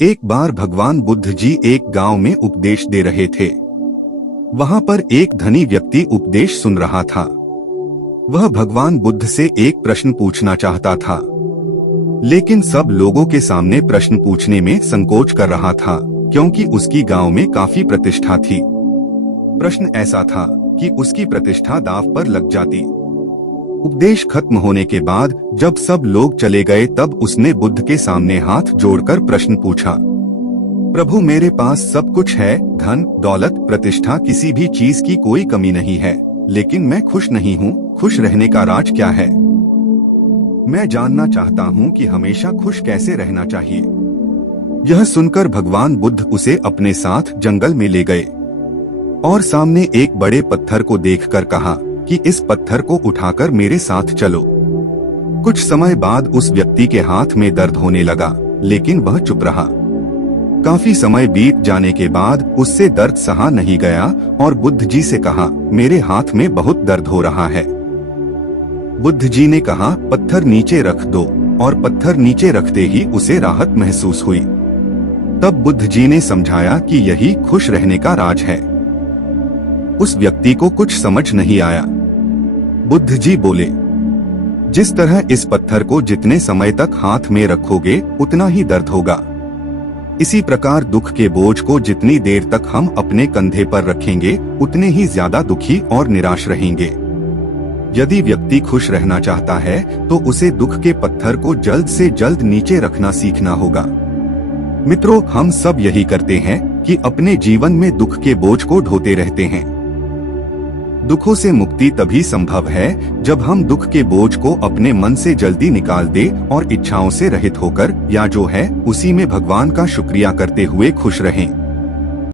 एक बार भगवान बुद्ध जी एक गांव में उपदेश दे रहे थे। वहां पर एक धनी व्यक्ति उपदेश सुन रहा था। वह भगवान बुद्ध से एक प्रश्न पूछना चाहता था, लेकिन सब लोगों के सामने प्रश्न पूछने में संकोच कर रहा था, क्योंकि उसकी गांव में काफी प्रतिष्ठा थी। प्रश्न ऐसा था कि उसकी प्रतिष्ठा दांव पर लग जाती। उपदेश खत्म होने के बाद जब सब लोग चले गए, तब उसने बुद्ध के सामने हाथ जोड़कर प्रश्न पूछा, प्रभु, मेरे पास सब कुछ है, धन, दौलत, प्रतिष्ठा, किसी भी चीज की कोई कमी नहीं है, लेकिन मैं खुश नहीं हूँ। खुश रहने का राज क्या है? मैं जानना चाहता हूँ कि हमेशा खुश कैसे रहना चाहिए। यह सुनकर भगवान बुद्ध उसे अपने साथ जंगल में ले गए और सामने एक बड़े पत्थर को देखकर कहा कि इस पत्थर को उठाकर मेरे साथ चलो। कुछ समय बाद उस व्यक्ति के हाथ में दर्द होने लगा, लेकिन वह चुप रहा। काफी समय बीत जाने के बाद उससे दर्द सहा नहीं गया और बुद्ध जी से कहा, मेरे हाथ में बहुत दर्द हो रहा है। बुद्ध जी ने कहा, पत्थर नीचे रख दो, और पत्थर नीचे रखते ही उसे राहत महसूस हुई। तब बुद्ध जी ने समझाया कि यही खुश रहने का राज है। उस व्यक्ति को कुछ समझ नहीं आया। बुद्ध जी बोले, जिस तरह इस पत्थर को जितने समय तक हाथ में रखोगे उतना ही दर्द होगा, इसी प्रकार दुख के बोझ को जितनी देर तक हम अपने कंधे पर रखेंगे उतने ही ज्यादा दुखी और निराश रहेंगे। यदि व्यक्ति खुश रहना चाहता है तो उसे दुख के पत्थर को जल्द से जल्द नीचे रखना सीखना होगा। मित्रों, हम सब यही करते हैं कि अपने जीवन में दुख के बोझ को ढोते रहते हैं। दुखों से मुक्ति तभी संभव है जब हम दुख के बोझ को अपने मन से जल्दी निकाल दें और इच्छाओं से रहित होकर, या जो है उसी में भगवान का शुक्रिया करते हुए खुश रहें।